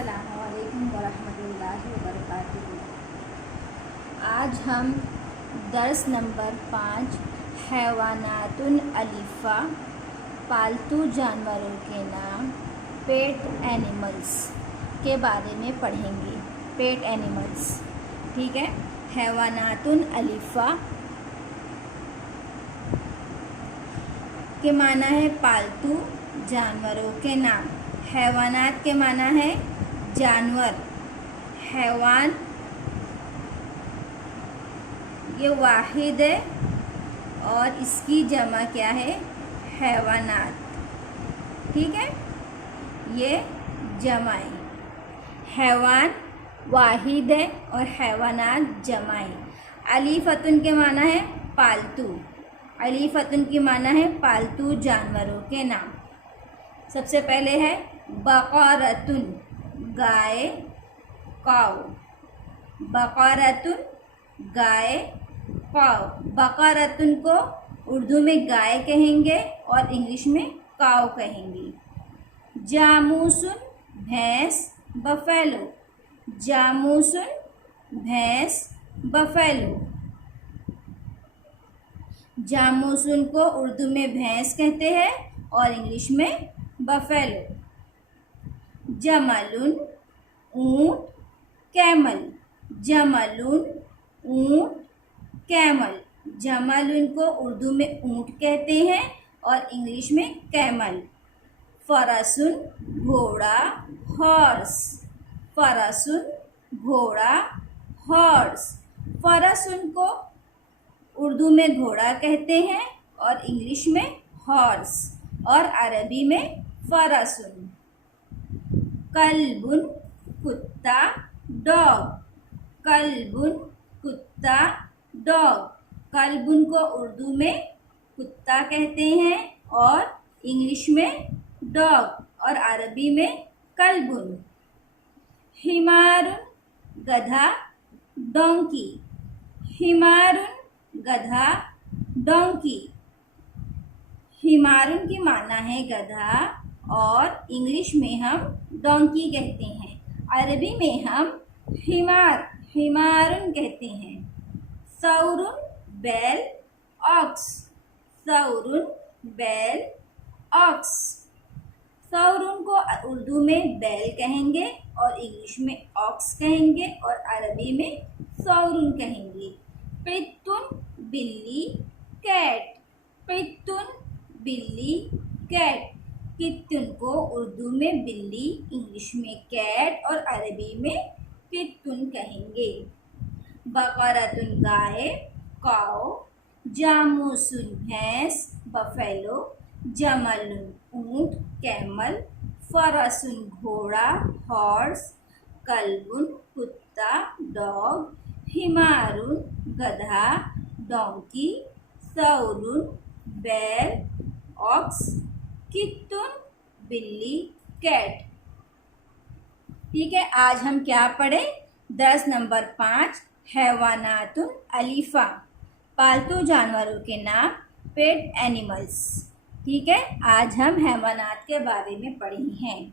अस्सलामुअलैकुम वरहमतुल्लाहि वबरकातुहू। आज हम दर्स नंबर 5 हैवानातुन अलीफ़ा पालतू जानवरों के नाम पेट एनिमल्स के बारे में पढ़ेंगे। पेट एनिमल्स, ठीक है। हैवानातुन अलीफ़ा के माना है पालतू जानवरों के नाम। हैवानात के माना है जानवर। हैवान ये वाहिद है और इसकी जमा क्या है? हैवानात, ठीक है। ये जमा है। हैवान वाहिद है और हैवानात जमा है। अलीफ़तुन के माना है पालतू। अलीफ़तुन की माना है पालतू जानवरों के नाम। सबसे पहले है बक़रतुन, गाय, काऊ। बक़रतुन, गाय, काऊ। बक़रतुन को उर्दू में गाय कहेंगे और इंग्लिश में काऊ कहेंगे। जामूसुन, भैंस, बफेलो। जामूसुन, भैंस, बफेलो। जामूसुन को उर्दू में भैंस कहते हैं और इंग्लिश में बफेलो। जमलुन, ऊँट, कैमल। जमलुन, ऊँट, कैमल। जमलुन को उर्दू में ऊँट कहते हैं और इंग्लिश में कैमल। फरसुन, घोड़ा, हॉर्स। फरसुन, घोड़ा, हॉर्स। फरसुन को उर्दू में घोड़ा कहते हैं और इंग्लिश में हॉर्स और अरबी में फरसुन। कल्बुन, कुत्ता, डॉग। कल्बुन, कुत्ता, डॉग। कल्बुन को उर्दू में कुत्ता कहते हैं और इंग्लिश में डॉग और अरबी में कल्बुन। हिमारुन, गधा, डोंकी। हिमारुन, गधा, डोंकी। हिमारुन की माना है गधा और इंग्लिश में हम डोंकी कहते हैं। अरबी में हम हिमारुन कहते हैं। सौरुन, बैल, ऑक्स। सौरुन, बैल, ऑक्स। सौरुन को उर्दू में बैल कहेंगे और इंग्लिश में ऑक्स कहेंगे और अरबी में सौरुन कहेंगे। क़ित्तुन, बिल्ली, कैट। क़ित्तुन, बिल्ली, कैट। क़ित्तुन को उर्दू में बिल्ली, इंग्लिश में कैट और अरबी में क़ित्तुन कहेंगे। बक़रतुन, गाय, काऊ। जामूसुन, भैंस, बफेलो। जमलुन, ऊँट, कैमल। फरसुन, घोड़ा, हॉर्स। कल्बुन, कुत्ता, डॉग। हिमारुन, गधा, डोंकी। सौरुन, बैल, ऑक्स। क़ित्तुन, बिल्ली, कैट। ठीक है, आज हम क्या पढ़े? दर्स नंबर 5 हैवानातुन अलीफ़ा पालतू जानवरों के नाम, पेट एनिमल्स। ठीक है, आज हम हैवानात के बारे में पढ़े हैं।